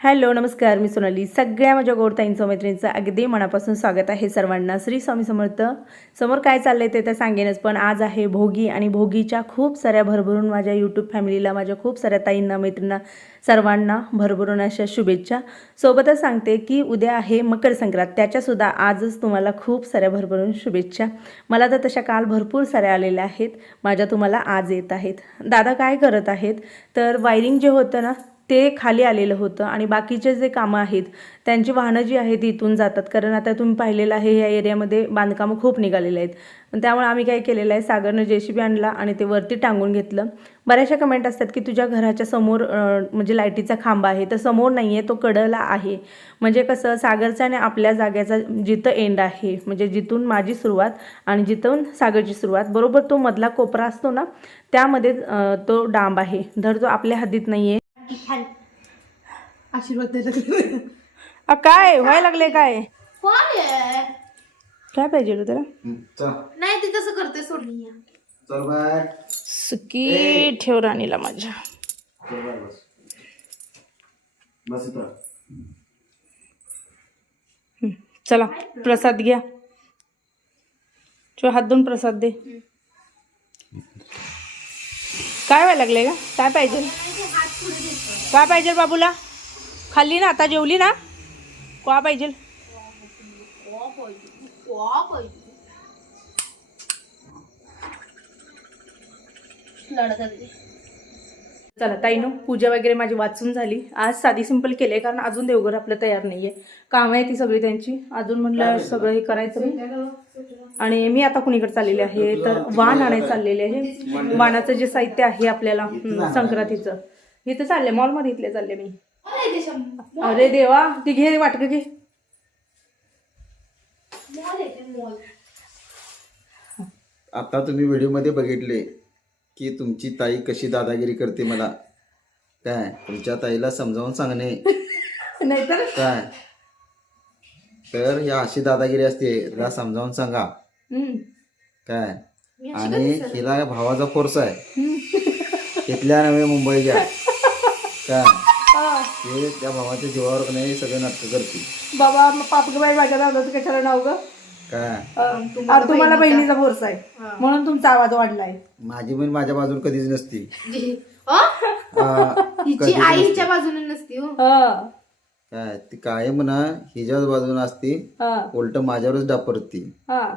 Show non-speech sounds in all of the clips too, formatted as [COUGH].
Hello नमस्कार मी सोनाली. सगळ्या माझ्या गोडताईंचं मैत्रिणींचं अगदी मनापासून स्वागत आहे सर्वांना. श्री स्वामी समर्थ. समोर काय चाललंय ते तर सांगेनच पण आज आहे भोगी आणि भोगीच्या खूप साऱ्या भरभरून माझ्या यूट्यूब फॅमिलीला माझ्या खूप साऱ्या ताईंना मैत्रिणींना सर्वांना भरभरून अशा शुभेच्छा. सोबतच सांगते की उद्या आहे मकर संक्रांत. त्याच्यासुद्धा आजच तुम्हाला खूप साऱ्या भरभरून शुभेच्छा. मला तर तशा काल भरपूर साऱ्या आलेल्या आहेत. माझ्या तुम्हाला आज येत आहेत. दादा काय करत आहेत? तर वायरिंग जे होतं ना ते खाली आलेलं होतं आणि बाकीचे जे कामं आहेत त्यांची वाहनं जी आहेत इथून जातात. कारण आता तुम्ही पाहिलेलं आहे या एरियामध्ये बांधकामं खूप निघालेले आहेत. पण त्यामुळे आम्ही काय केलेलं आहे सागरनं जे सी बी आणला आणि ते वरती टांगून घेतलं. बऱ्याचशा कमेंट असतात की तुझ्या घराच्या समोर म्हणजे लाईटीचा खांबा आहे तर समोर नाही आहे तो कडला आहे. म्हणजे कसं सागरचा आणि आपल्या जाग्याचा जिथं एंड आहे म्हणजे जिथून माझी सुरुवात आणि जिथून सागरची सुरुवात बरोबर तो मधला कोपरा असतो ना त्यामध्ये तो डांब आहे. धर तो आपल्या हद्दीत नाही आहे आशीर्वाद द्यायला अ, काय? व्हायला लागले काय? काय आहे? काय पाहिजे होतं त्याला? चल. नाही ते तसं करते सोडली चल बाय. सुकी ठेव राणीला माझ्या. चल बाय बस. बस इथं. हं, चला प्रसाद घ्या. तुझ्या हात धुवून प्रसाद दे. काय व्हायला लागले का काय पाहिजे? काय पाहिजे बाबूला? खाल्ली ना आता जेवली ना? का पाहिजे. चला ताईनो पूजा वगैरे माझी वाचून झाली. आज साधी सिंपल केली आहे कारण अजून देवघर आपलं तयार नाहीये. काम आहे ती सगळी त्यांची. अजून म्हणलं सगळं हे करायचं. मी आणि मी आता कुणीकडे चाललेले आहे तर वाण आणायला चाललेले आहे. वाणाचं जे साहित्य आहे आपल्याला हं, संक्रांतीचं. इथं चालले मॉलमध्ये इथले चालले मी. अरे देवा ती घे वाटक घे. आता तुम्ही व्हिडिओमध्ये बघितले की तुमची ताई कशी दादागिरी करते मला. काय? तुमच्या ताईला समजावून सांगणे. नाहीतर? काय? तर या अशी दादागिरी असते तिला समजावून सांगा. हं, काय? आणि हिला भावाचा फोर्स आहे. इथल्या नव्हे मुंबईच्या. काय. ते त्या भावाच्या जीवावर का नाही सगळे नाटकं करते बाबा पापगबाई माझ्या दादाचं कशाला नाव ग? काय? अं, आ, तुम्हाला बहिणीचा? फोर्स आहे. म्हणून तुमचा आवाज वाढलाय. माझी बहीण माझ्या बाजूला कधीच नसती. अ? आ, हिची कधीच आई नसती. हिच्या बाजूने नसती हो. हा. काय ती कायम म्हणा हिच्याच बाजूला असती. हा. उलट माझ्यावरच डापरती. हा.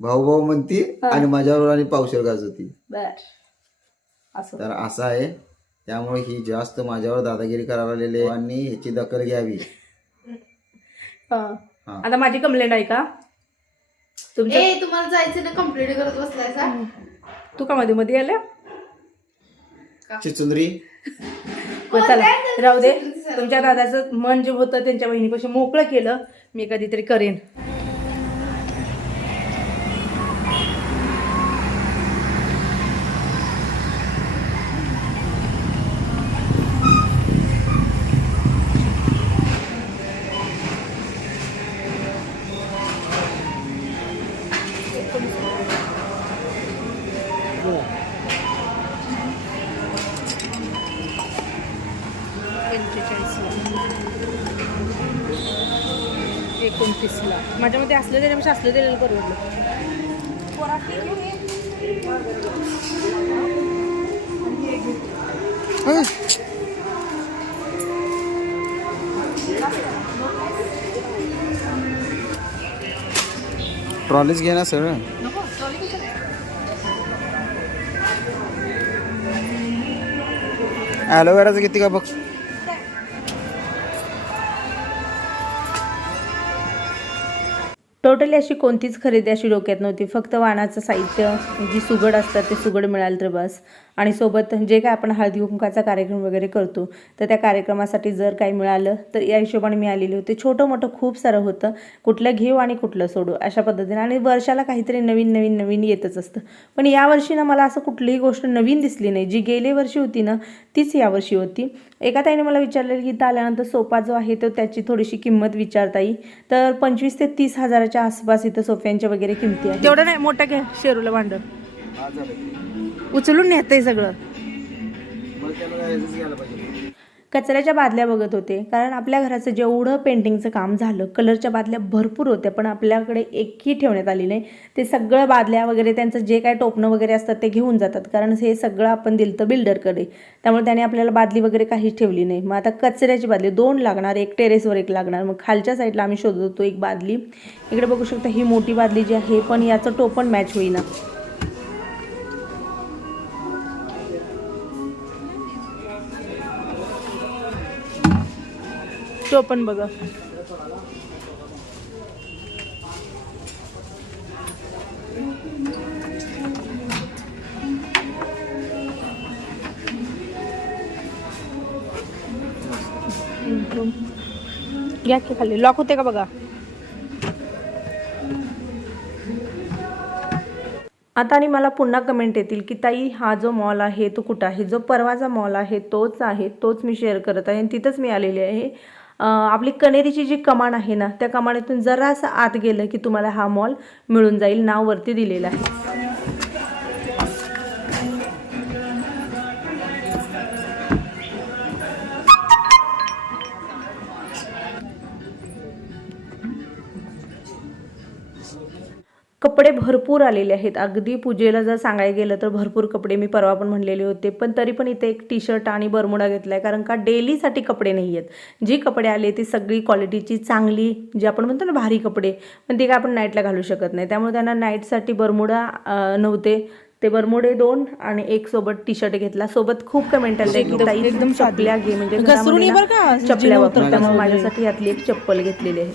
भाऊ भाऊ म्हणती आणि माझ्यावर आणि पावशेर गाजवती. बर. असं. तर असं आहे. त्यामुळे ही जास्त माझ्यावर दादागिरी करायला लागलेली आहे आणि ह्याची दखल घ्यावी. हा. हा. आता माझी कंप्लेंट आहे का? तुमच्या ए तुम्हाला जायचं ना कंप्लीट करत बसलायचा तू का मध्ये मध्ये आल्या चिचुंदरी. बरं, चला. राहू दे. तुमच्या दादाचं मन जे होतं त्यांच्या बहिणीपाशी मोकळं केलं मी कधीतरी करेन. एकोणतीसला माझ्यामध्ये असलं त्याच्यापेक्षा असलं दिलेलं परवडलं ट्रॉलीच घे ना सगळं ॲलोवेराचं किती का बघ टोटली अशी कोणतीच खरेदी अशी डोक्यात नव्हती. फक्त वाणाचं साहित्य जी सुगड असतात ते सुगड मिळालं तर बस. आणि सोबत जे काय आपण हळदी कुंकाचा कार्यक्रम वगैरे करतो तर त्या कार्यक्रमासाठी जर काही मिळालं तर या हिशोबाने मी आलेले होते. छोटं मोठं खूप सारं होतं. कुठलं घेऊ आणि कुठलं सोडू अशा पद्धतीने. आणि वर्षाला काहीतरी नवीन नवीन नवीन येतच असतं. पण यावर्षी ना मला असं कुठलीही गोष्ट नवीन दिसली नाही. जी गेले वर्षी होती ना तीच यावर्षी होती. एका ताईने मला विचारलेलं की इथं आल्यानंतर सोफा जो आहे तो त्याची थोडीशी किंमत विचारता येईल तर पंचवीस ते तीस हजाराच्या आसपास इथं सोफ्यांच्या वगैरे किमती आहेत. तेवढं नाही मोठं घ्या शेरूला भांड. उचलून नेतंय सगळं. कचऱ्याच्या बादल्या बघत होते. कारण आपल्या घराचं जेवढं पेंटिंगचं काम झालं कलरच्या बादल्या भरपूर होत्या पण आपल्याकडे एकही ठेवण्यात आली नाही. ते सगळं बादल्या वगैरे त्यांचं जे काय टोपणं वगैरे असतात ते घेऊन जातात. कारण हे सगळं आपण दिलं तर बिल्डरकडे त्यामुळे त्याने आपल्याला बादली वगैरे काहीच ठेवली नाही. मग आता कचऱ्याची बादली दोन लागणार एक टेरेसवर एक लागणार. मग खालच्या साईडला आम्ही शोधत होतो एक बादली. इकडे बघू शकता ही मोठी बादली जी आहे पण याचं टोपण मॅच होईना. टोपण बघा. घ्या की खाली. लॉक होते का बघा? आता आणि मला पुन्हा कमेंट येतील की ताई हा जो मॉल आहे तो कुठं आहे? जो परवाचा मॉल आहे तोच आहे तोच मी शेअर करत आहे आणि तिथंच मी आलेली आहे. आपली कनेरीची जी कमान आहे ना त्या कमानीतून जरासं आत गेलं की तुम्हाला हा मॉल मिळून जाईल नाव वरती दिलेलं आहे. कपडे भरपूर आलेले आहेत. अगदी पूजेला जर सांगायला गेलं तर भरपूर कपडे मी परवा पण म्हणलेले होते. पण तरी पण इथे एक टी शर्ट आणि बरमुडा घेतला आहे कारण का डेलीसाठी कपडे नाही आहेत. जी कपडे आले ती सगळी क्वालिटीची चांगली जी आपण म्हणतो ना भारी कपडे पण ते काय आपण नाईटला घालू शकत नाही. त्यामुळे त्यांना नाईटसाठी बरमुडा नव्हते. ते बरमुडे दोन आणि एक सोबत टी शर्ट घेतला. सोबत खूप कमेंट आले की ताई एकदम चपल्या घे. म्हणजे चपल्या वापर त्यामुळे माझ्यासाठी यातली एक चप्पल घेतलेली आहे.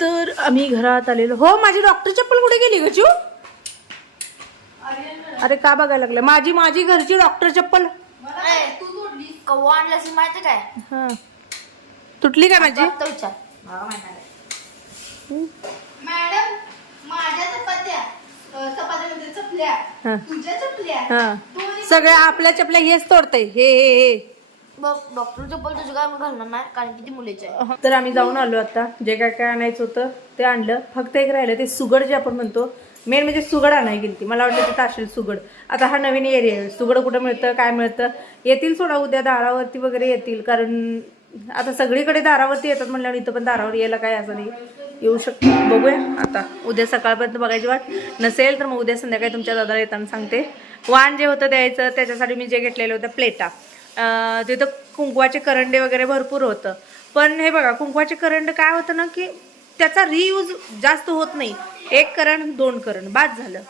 तर आम्ही घरात आलेलो. हो माझी डॉक्टर चप्पल कुठे गेली ग चिऊ अरे का बघायला लागलं? माझी माझी घरची डॉक्टर चप्पल. माहिती काय? हा. तुटली काय माझी. मॅडम माझ्या चपात्या अं, चपात्या म्हणजे चपल्या. हा. तुझ्या चपल्या. हा. दोन्ही सगळ्या आपल्या चपल्या हेच तोडतंय. हे हे हे. बघ डॉक्टर चप्पल तुझं काय मी घालणार नाही कारण की ती मुलीची आहे. तर आम्ही जाऊन आलो आता. जे काय काय आणायचं होतं ते आणलं. फक्त एक राहिलं ते सुगड जे आपण म्हणतो मेन म्हणजे सुगड आणाय गेली ती मला वाटलं तिथं असेल सुगड. आता हा नवीन एरिया आहे. सुगड कुठं मिळतं काय मिळतं? येतील सोडा उद्या दारावरती वगैरे येतील. कारण आता सगळीकडे दारावरती येतात म्हणल्यावर इथं पण दारावर यायला काय असं नाही. येऊ शकतो बघूया. आता उद्या सकाळपर्यंत बघायची वाट. नसेल तर मग उद्या संध्याकाळी तुमच्या दादाला येताना सांगते. वाण जे होतं द्यायचं त्याच्यासाठी मी जे घेतलेलं होतं प्लेटा. तिथं कुंकवाचे करंडे वगैरे भरपूर होतं. पण हे बघा कुंकवाचे करंड काय होतं ना की त्याचा रियूज जास्त होत नाही. एक करण दोन करण बाद झालं.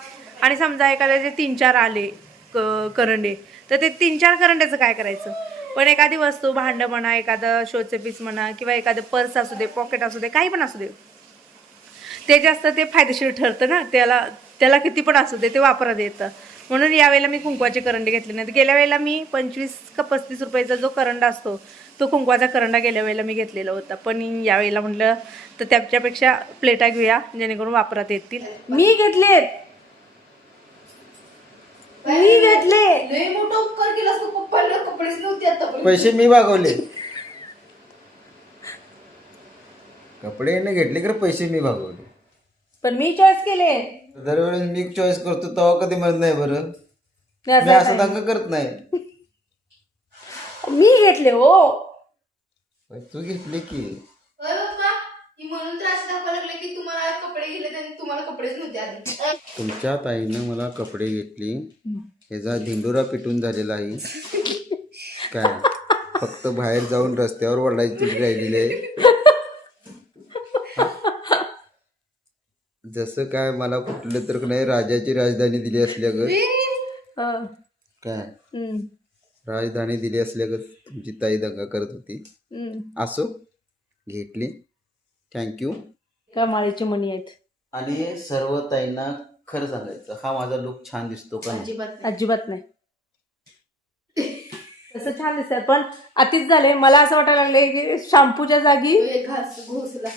आणि समजा एखाद्याचे तीन चार आले क करंडे तर ते तीन चार करंड्याचं काय करायचं? पण एखादी वस्तू भांडं म्हणा एखादं शोचे पीस म्हणा किंवा एखादं पर्स असू दे पॉकेट असू दे काही पण असू दे ते जास्त ते फायदेशीर ठरतं ना. त्याला त्याला किती पण असू दे ते वापरात येतं. म्हणून यावेळेला मी कुंकवाचे करंडे घेतले नाहीत. गेल्या वेळेला मी पंचवीस का पस्तीस रुपयाचा जो करंडा असतो तो कुंकवाचा करंडा गेल्या वेळेला मी घेतलेला होता. पण यावेळेला म्हटलं तर त्याच्यापेक्षा प्लेटा घेऊया जेणेकरून वापरात येतील. मी घेतलेत मी घेतले. पैसे मी भागवले कपडे नाही घेतले तर पैसे मी भागवले पण मी चॉईस केले. दरवेळेस मी चॉईस करतो तेव्हा कधी म्हणत नाही बरं. मी मी असं असं दंग करत नाही. मी घेतले हो. पण तू घेतले की. अरे बाप्पा ही म्हणून तर असं दाखवायला लागले की तुम्हाला कपडे गेले आणि तुम्हाला कपडेच नव्हते आले. तुमच्या ताईनं मला कपडे घेतली. ह्याचा धिंडोरा पिटून झालेला आहे. काय? फक्त बाहेर जाऊन रस्त्यावर ओरडायची राहिलेली आहे. जसं काय मला कुठलं तर नाही राजाची राजधानी दिली असल्यागत. हं. काय. राजधानी दिली असल्यागत तुमची ताई दंगा करत होती. हं. असो घेतली. थँक्यू का माळीचे मणी आहेत. आणि सर्व ताईंना खरं सांगायचं हा माझा लुक छान दिसतो का नाही? अजिबात अजिबात नाही. तसं छान दिसतात पण अतिच झाले मला असं वाटायला लागले की शॅम्पूच्या जागी. घास घोसला.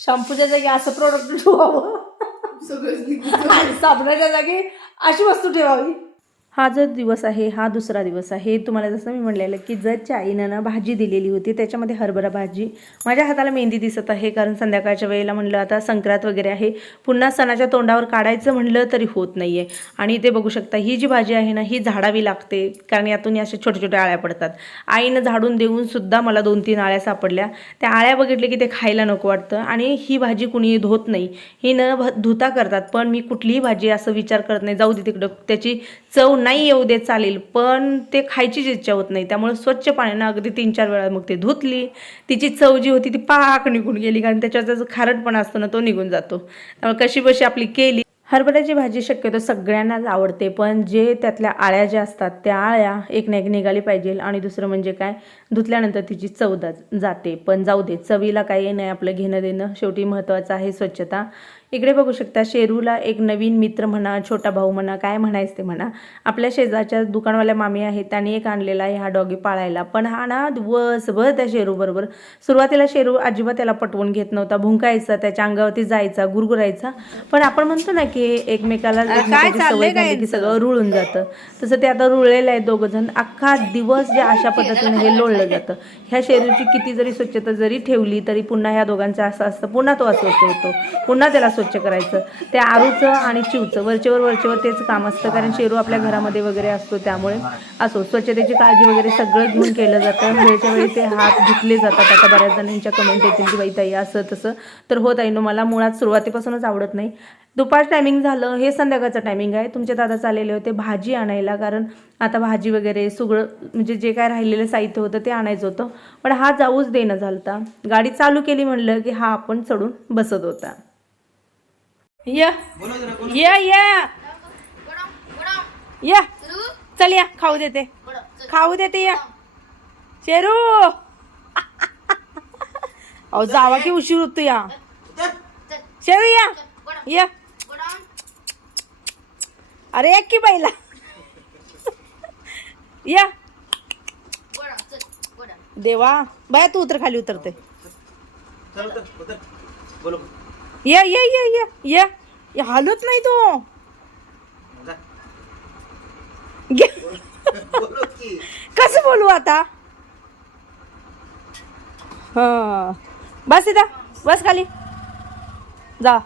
शॅम्पूच्या जागी असं प्रोडक्ट ठेवावं. आणि साबणाच्या जागी अशी वस्तू ठेवावी. हा जो दिवस आहे हा दुसरा दिवस आहे. तुम्हाला जसं मी म्हणलेलं की जजच्या आईनं ना भाजी दिलेली होती त्याच्यामध्ये हरभरा भाजी माझ्या हाताला मेहंदी दिसत आहे. कारण संध्याकाळच्या वेळेला म्हणलं आता संक्रांत वगैरे आहे. पुन्हा सणाच्या तोंडावर काढायचं म्हणलं तरी होत नाही आहे आणि ते बघू शकता ही जी भाजी आहे ना ही झाडावी लागते. कारण यातून असे अशा छोट्या छोट्या आळ्या पडतात. आईनं झाडून देऊन सुद्धा मला दोन तीन आळ्या सापडल्या. त्या आळ्या बघितले की ते खायला नको वाटतं. आणि ही भाजी कुणी धुत नाही. ही न भ धुता करतात. पण मी कुठलीही भाजी असं विचार करत नाही. जाऊ दे तिकडं. त्याची चव नाही नाही येऊ दे चालेल पण ते खायचीच इच्छा होत नाही. त्यामुळे स्वच्छ पाण्यानं अगदी तीन चार वेळा मग ते धुतली. तिची चव जी होती ती पाक निघून गेली कारण त्याच्यात जो खारटपणा असतो ना तो निघून जातो. त्यामुळे कशी बशी आपली केली. हरभऱ्याची भाजी शक्यतो सगळ्यांनाच आवडते पण जे त्यातल्या आळ्या ज्या असतात त्या आळ्या एक ना एक निघाली पाहिजे. आणि दुसरं म्हणजे काय? धुतल्यानंतर तिची चव जाते. पण जाऊ दे चवीला काही नाही आपलं घेणं देणं शेवटी महत्त्वाचं आहे स्वच्छता. इकडे बघू शकता शेरूला एक नवीन मित्र म्हणा छोटा भाऊ म्हणा काय म्हणायचं ते म्हणा. आपल्या शेजारच्या दुकानवाल्या मामी आहेत त्यांनी एक आणलेला आहे हा डॉगी पाळायला. पण हा ना दिवसभर त्या शेरूबरोबर. सुरुवातीला शेरू अजिबात त्याला पटवून घेत नव्हता. भुंकायचा त्याच्या अंगावरती जायचा गुरगुरायचा. पण आपण म्हणतो ना की एकमेकाला एकमेकाची सवय झाली की सगळं रुळून जातं. तसं ते आता रुळलेलं आहे दोघं जण अख्खा दिवस जे अशा पद्धतीने हे लोळलं जातं. ह्या शेरूची किती जरी स्वच्छता जरी ठेवली तरी पुन्हा ह्या दोघांचं असं असतं. पुन्हा तो अस्वस्थ होतो. पुन्हा त्याला स्वच्छ करायचं. ते आरूचं आणि चिवचं वरचेवर वरचेवर तेच काम असतं कारण शेरू आपल्या घरामध्ये वगैरे असतो त्यामुळे असो स्वच्छतेची काळजी वगैरे सगळं घेऊन केलं जातं. वेळच्या वेळी ते हात धुतले जातात. आता बऱ्याच जणांच्या कमेंट येतील की बाई ताई असं तसं. तर हो आहे ना मला मुळात सुरुवातीपासूनच आवडत नाही. दुपार टायमिंग झालं हे संध्याकाळचं टायमिंग आहे. तुमचे दादा चाललेले होते भाजी आणायला कारण आता भाजी वगैरे सुगळं म्हणजे जे काय राहिलेलं साहित्य होतं ते आणायचं होतं. पण हा जाऊच देणं झालता. गाडी चालू केली म्हणलं की हा आपण चढून बसत होता. या. या या. या. चल या खाऊ देते. खाऊ देते या. शेरू. [LAUGHS] अहो जावा की उशीर होतो या. शेरू या. या. अरे एक की बाईला. [LAUGHS] या. देवा. बाया तू उतर खाली उतरते. या ये ये या या या हालत नहीं तो। कस बोलू आता? हा। बस इथं बस खाली। जा।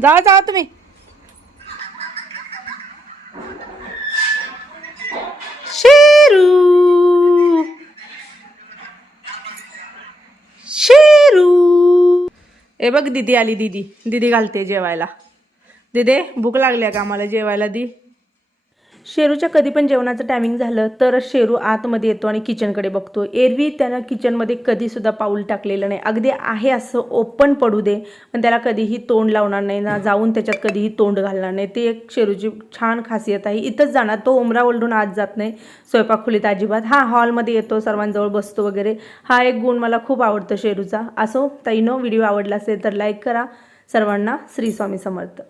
जावा जावा तुम्ही। ए बघ दीदी आली दीदी. दीदी घालते जेवायला. दीदे भूक लागल्या का आम्हाला जेवायला? दी. शेरूच्या कधी पण जेवणाचं टायमिंग झालं तर शेरू आतमध्ये येतो आणि किचनकडे बघतो. एरवी त्यानं किचनमध्ये कधीसुद्धा पाऊल टाकलेलं नाही. अगदी आहे असं ओपन पडू दे पण त्याला कधीही तोंड लावणार नाही ना जाऊन त्याच्यात कधीही तोंड घालणार नाही. ते एक शेरूची छान खासियत आहे. इथंच जाणार. तो उमरा ओलडून आत जात नाही. स्वयंपाक खोलीत अजिबात. हा हॉलमध्ये येतो सर्वांजवळ बसतो वगैरे. हा एक गुण मला खूप आवडतो शेरूचा. असो ताईनो व्हिडिओ आवडला असेल तर लाईक करा. सर्वांना श्री स्वामी समर्थ.